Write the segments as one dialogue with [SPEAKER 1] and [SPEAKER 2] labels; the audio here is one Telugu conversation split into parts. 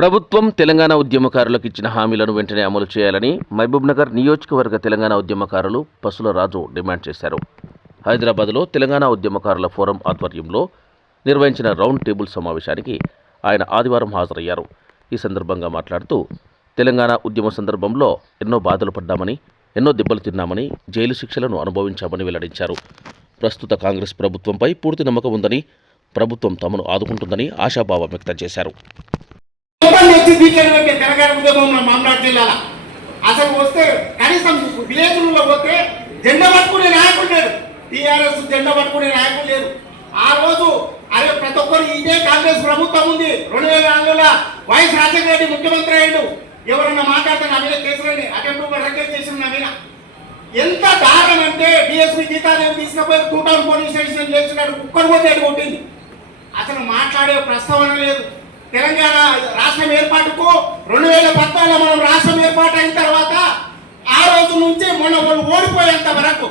[SPEAKER 1] ప్రభుత్వం తెలంగాణ ఉద్యమకారులకు ఇచ్చిన హామీలను వెంటనే అమలు చేయాలని మహబూబ్నగర్ నియోజకవర్గ తెలంగాణ ఉద్యమకారులు పసుల రాజు డిమాండ్ చేశారు. హైదరాబాద్లో తెలంగాణ ఉద్యమకారుల ఫోరం ఆధ్వర్యంలో నిర్వహించిన రౌండ్ టేబుల్ సమావేశానికి ఆయన ఆదివారం హాజరయ్యారు. ఈ సందర్భంగా మాట్లాడుతూ తెలంగాణ ఉద్యమ సందర్భంలో ఎన్నో బాధలు పడ్డామని ఎన్నో దెబ్బలు తిన్నామని జైలు శిక్షలను అనుభవించామని వెల్లడించారు. ప్రస్తుత కాంగ్రెస్ ప్రభుత్వంపై పూర్తి నమ్మకం ఉందని ప్రభుత్వం తమను ఆదుకుంటుందని ఆశాభావం వ్యక్తం చేశారు.
[SPEAKER 2] ఓపెన్ వచ్చి దీక్షలు పెట్టే తెలంగాణ ఉద్యమంలో మామనాడు జిల్లాలో? అసలు వస్తే కనీసం విలేజ్లలో పోతే జెండా పట్టుకునే నాయకుడు లేడు. టీఆర్ఎస్ జెండా పట్టుకునే నాయకుడు లేరు ఆ రోజు అరే ప్రతి ఒక్కరు ఇదే కాంగ్రెస్ ప్రభుత్వం ఉంది. రెండు వేల నాలుగులో వైఎస్ రాజశేఖర రెడ్డి ముఖ్యమంత్రి అయ్యాడు. ఎవరన్నా మాట్లాడితే నా మీద కేసులని అటెంప్ట్ రిక్వెస్ట్ చేసిన నా మీద. ఎంత దారుణం అంటే డిఎస్పీ గీతాదేవి తీసుకుపోయి టూ టౌన్ పోలీస్ స్టేషన్ చేసినాడు కుక్కర్ పోతే కొట్టింది. అతను మాట్లాడే ప్రస్తావన లేదు. తెలంగాణ రాష్ట్రం ఏర్పాటుకు రెండు వేల పద్నాలుగులో మనం రాష్ట్రం ఏర్పాటు అయిన తర్వాత ఆ రోజు నుంచి మొన్న వాళ్ళు ఓడిపోయేంత వరకు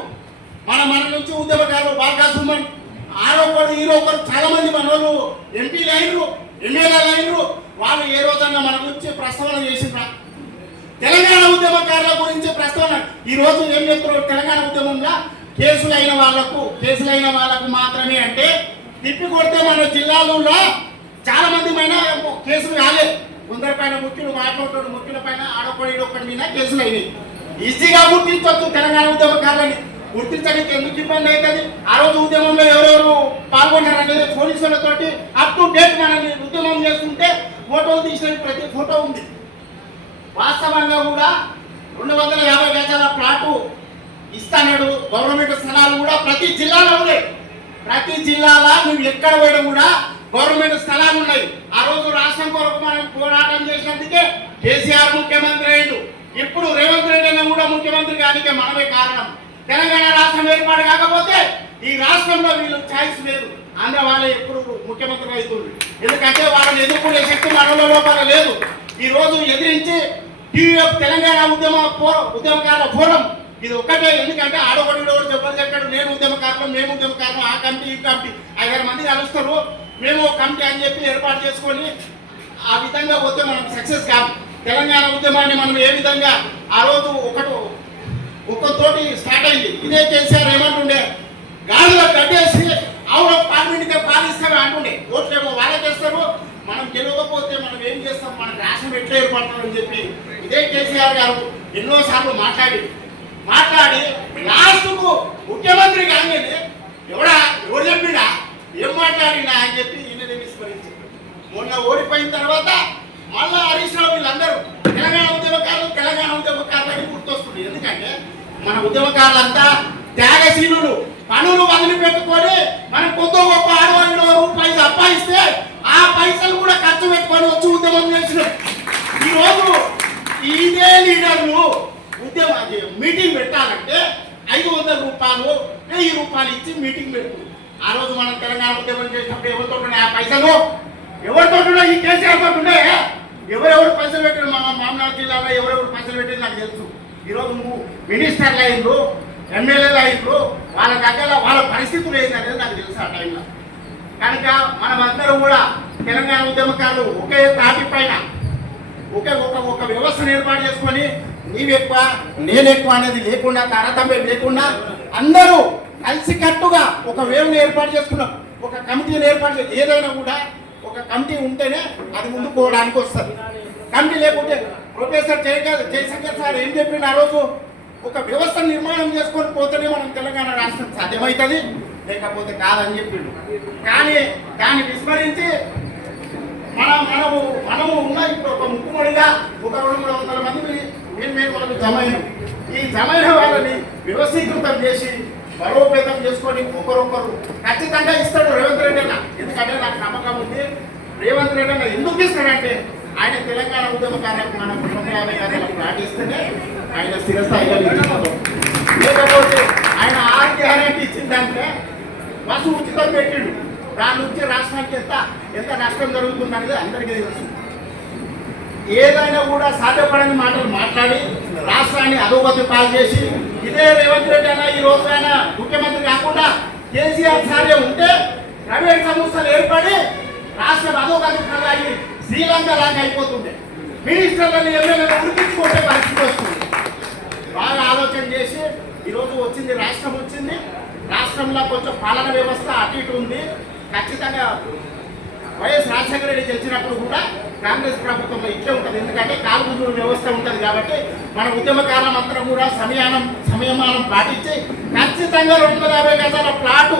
[SPEAKER 2] మన మన నుంచి ఉద్యమకారులు బాగా సుమన్ ఈ రోజు చాలా మంది మన వాళ్ళు ఎంపీలు అయినరు ఎమ్మెల్యేలు అయినరు వాళ్ళు ఏ రోజన్నా మన గురించి ప్రస్తావన చేసిండ్రా? తెలంగాణ ఉద్యమకారుల గురించి ప్రస్తావన. ఈ రోజు ఏం చెప్తున్నారు? తెలంగాణ ఉద్యమంలో కేసులైన అయిన వాళ్ళకు కేసులైన అయిన వాళ్ళకు మాత్రమే అంటే తిప్పి కొడితే మన జిల్లాలో చాలా మంది పైన కేసులు కాలేదు కొందరి పైన ముఖ్యులు మాట్లాడుతున్న ముఖ్యుల పైన ఆడొక్కడి మీద కేసులు అయినాయి. ఈజీగా గుర్తించవచ్చు తెలంగాణ ఉద్యమకారులని గుర్తించడానికి ఎందుకు ఇబ్బంది అవుతుంది? ఆ రోజు ఉద్యమంలో ఎవరెవరు పాల్గొన్నారనేది పోలీసులతోటి అప్ టు డేట్ మనం ఉద్యమం చేస్తుంటే ఫోటోలు తీసిన ప్రతి ఫోటో ఉంది. వాస్తవంగా కూడా రెండు వందల యాభై గజాల ప్లాటు ఇస్తాడు గవర్నమెంట్ స్థలాలు కూడా ప్రతి జిల్లాలో ఉన్నాయి. ప్రతి జిల్లాలో నువ్వు ఎక్కడ పోయడం కూడా గవర్నమెంట్ స్థలాలు ఉన్నాయి. ఆ రోజు రాష్ట్రం కొరకు మనం పోరాటం చేసినందుకే కేసీఆర్ ముఖ్యమంత్రి అయ్యిండు. ఇప్పుడు రేవంత్ రెడ్డి అన్న కూడా ముఖ్యమంత్రి కానికే మనమే కారణం. తెలంగాణ రాష్ట్రం ఏర్పాటు కాకపోతే ఈ రాష్ట్రంలో వీళ్ళు ఛాయిస్ లేదు. ఆంధ్ర వాళ్ళే ఎప్పుడు ముఖ్యమంత్రి అవుతుంది ఎందుకంటే వాళ్ళని ఎదుర్కొనే శక్తి మనలో లోపల లేదు. ఈ రోజు ఎదిరించి టీవీఎఫ్ తెలంగాణ ఉద్యమ ఉద్యమకారుల ఫోరం ఇది ఒక్కటే. ఎందుకంటే ఆడొకటి ఈడొకటి చెప్పలు చెప్పాడు నేను ఉద్యమకారులు మేము ఉద్యమకారులు. ఆ కమిటీ ఈ కమిటీ. ఐదారు మంది కలుస్తారు మేము ఒక కమిటీ అని చెప్పి ఏర్పాటు చేసుకొని ఆ విధంగా పోతే మనం సక్సెస్ కాదు తెలంగాణ ఉద్యమాన్ని మనం ఏ విధంగా ఆ రోజు ఒకటి ఒక్కతోటి స్టార్ట్ అయింది. ఇదే కేసీఆర్ ఏమంటుండే? గాలిలో కట్టేసి ఆవిడ పార్లమెంట్గా పాలిస్తామే అంటుండే. ఓట్లేమో వాళ్ళే చేస్తారు. మనం గెలవకపోతే మనం ఏం చేస్తాం? మన రాష్ట్రం ఎట్లా ఏర్పడతామని చెప్పి ఇదే కేసీఆర్ గారు ఎన్నోసార్లు మాట్లాడి మాట్లాడి లాస్ట్కు ముఖ్యమంత్రి కానీ ఎవడా? ఎవరు అని చెప్పి ఈయననే విస్మరించి మొన్న ఓడిపోయిన తర్వాత మళ్ళా హరీష్ రావు వీళ్ళందరూ తెలంగాణ ఉద్యమకారులు తెలంగాణ ఉద్యమకారులు అని గుర్తొస్తుంది. ఎందుకంటే మన ఉద్యమకారులంతా త్యాగశీలులు. పనులు వదిలిపెట్టుకొని మనం కొత్త గొప్ప ఆడవాళ్ళు రూపాయి సంపాదిస్తే ఆ పైసలు కూడా ఖర్చు పెట్టుకొని వచ్చి ఉద్యమం చేసినాం. ఈరోజు ఇదే లీడర్లు ఉద్యమ మీటింగ్ పెట్టాలంటే ఐదు వందల రూపాయలు వెయ్యి రూపాయలు ఇచ్చి మీటింగ్ పెడుతుంది ఆ రోజు మనం తెలంగాణ ఉద్యమం చేసినప్పుడు ఎవరితో ఆ పైసలు. ఎవరితో ఈ కేసీఆర్ తోటి ఉండే. ఎవరెవరు పైసలు పెట్టారు మా మామనాడు జిల్లాలో ఎవరెవరు పైసలు పెట్టారు నాకు తెలుసు. ఈరోజు నువ్వు మినిస్టర్లు అయిండ్రు ఎమ్మెల్యేలు అయిండ్రు వాళ్ళ దగ్గర వాళ్ళ పరిస్థితులు ఏంటనేది నాకు తెలుసు ఆ టైంలో. కనుక మనమందరం కూడా తెలంగాణ ఉద్యమకారులు ఒకే తాటి పైన ఒకే ఒక ఒక వ్యవస్థను ఏర్పాటు చేసుకొని నీవెక్కువ నేనెక్కువ అనేది లేకుండా తారతమ్యం లేకుండా అందరూ కలిసికట్టుగా ఒక వేవ్ని ఏర్పాటు చేసుకున్నాం. ఒక కమిటీని ఏర్పాటు చేసి ఏదైనా కూడా ఒక కమిటీ ఉంటేనే అది ముందుకు పోవడానికి వస్తుంది. కమిటీ లేకుంటే ప్రొఫెసర్ జయకర్ జయశంకర్ సార్ ఏం చెప్పిన ఆ రోజు? ఒక వ్యవస్థ నిర్మాణం చేసుకొని పోతేనే మనం తెలంగాణ రాష్ట్రం సాధ్యమవుతుంది లేకపోతే కాదని చెప్పిండు. కానీ దాన్ని విస్మరించి మన మనము మనము ఉన్న ఇప్పుడు ఒక ముక్కుమడిగా ఒక రెండు మూడు వందల మంది మీరు మేము మనకు జమ ఈ జమైన వాళ్ళని వ్యవస్థీకృతం చేసి బలోపేతం చేసుకొని ఒకరొకరు ఖచ్చితంగా ఇస్తాడు రేవంత్ రెడ్డి అన్న. ఎందుకంటే నాకు నమ్మకం ఉంది. రేవంత్ రెడ్డి అన్న ఎందుకు ఇస్తాడంటే ఆయన తెలంగాణ ఉద్యమ కార్యక్రమం రెండు యాభై గంటలకు పాటిస్తేనే ఆయన స్థిరస్థాయిలో లేకపోతే ఆయన ఆరు గ్యారెంటీ ఇచ్చిందంటే బస్సు ఉచితం పెట్టిండు. దాని నుంచి రాష్ట్రానికి ఎంత ఎంత నష్టం జరుగుతుంది అనేది అందరికీ తెలుసు. ఏదైనా కూడా సాధ్యపడని మాటలు మాట్లాడి రాష్ట్రాన్ని అధోగతి పాలు చేసి ఇదే రేవంత్ రెడ్డి అయినా ఈ రోజు ముఖ్యమంత్రి కాకుండా కేసీఆర్ సారే ఉంటే ప్రైవేట్ సంస్థలు ఏర్పడి రాష్ట్రం అధోగతి పాలయ్యి శ్రీలంక లాగా అయిపోతుండే. మినిస్టర్లను ఎమ్మెల్యేలు గుర్తించుకుంటే పరిస్థితి వస్తుంది. బాగా ఆలోచన చేసి ఈరోజు వచ్చింది రాష్ట్రం వచ్చింది. రాష్ట్రంలో కొంచెం పాలన వ్యవస్థ అటు ఇటు ఉంది. ఖచ్చితంగా వైఎస్ రాజశేఖర రెడ్డి గెలిచినప్పుడు కూడా కాంగ్రెస్ ప్రభుత్వంలో ఇట్లే ఉంటుంది. ఎందుకంటే కాలుగుజూరు వ్యవస్థ ఉంటుంది కాబట్టి మన ఉద్యమకాలం అంతా కూడా సమయానం సంయమానం పాటించి ఖచ్చితంగా రెండు వందల యాభై గజాల ప్లాటు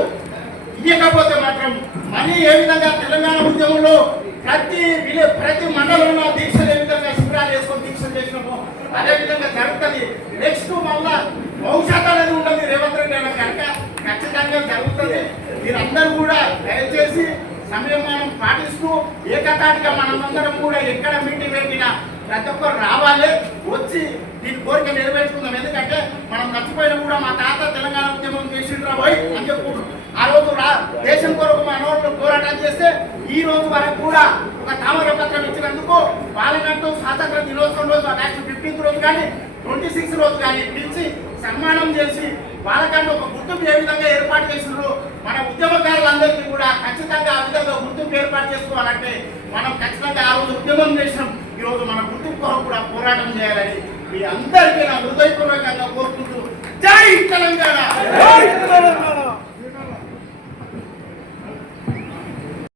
[SPEAKER 2] ఇవ్వకపోతే మాత్రం మనీ ఏ విధంగా తెలంగాణ ఉద్యమంలో ప్రతి ప్రతి మండలంలో దీక్షలు ఏ విధంగా శిబిరాలు వేసుకొని దీక్షలు చేసినామో అదే విధంగా జరుగుతుంది. నెక్స్ట్ మళ్ళా భవిష్యత్తు అనేది ఉండదు. రేవంత్ రెడ్డి అన్న కనుక ఖచ్చితంగా జరుగుతుంది మీరందరూ కూడా దయచేసి సంయమనం పాటిస్తూ ఏకతాటిగా మనమందరం కూడా ఎక్కడ మీటింగ్ పెట్టినా ప్రతి ఒక్కరు రావాలి వచ్చి దీని కోరిక నెరవేర్చుకుందాం. ఎందుకంటే మనం మర్చిపోయినా కూడా మా తాత తెలంగాణ ఉద్యమం చేసిండ్రా పోయి అని చెప్పుకుంటాం. ఆ రోజు రా దేశం కొరకు మా నోట్లు పోరాటం చేస్తే ఈ రోజు వరకు కూడా ఒక తామర పత్రం ఇచ్చినందుకు పార్లమెంటు స్వాతంత్ర దినోత్సవం రోజు ఆగస్టు ఫిఫ్టీన్త్ రోజు కానీ ట్వంటీ సిక్స్ రోజు కానీ పిలిచి సన్మానం చేసి వాళ్ళకంటే ఒక గుర్తింపు ఏ విధంగా ఏర్పాటు చేసినారు మన ఉద్యమకారులందరికీ కూడా ఖచ్చితంగా ఆ విధంగా గుర్తింపు ఏర్పాటు చేసుకోవాలంటే మనం ఖచ్చితంగా ఆ రోజు ఉద్యమం చేసినాం. ఈరోజు మన గుర్తింపు కొరకు కూడా పోరాటం చేయాలని మీ అందరికీ నా హృదయపూర్వకంగా కోరుకుంటూ
[SPEAKER 3] జై తెలంగాణ!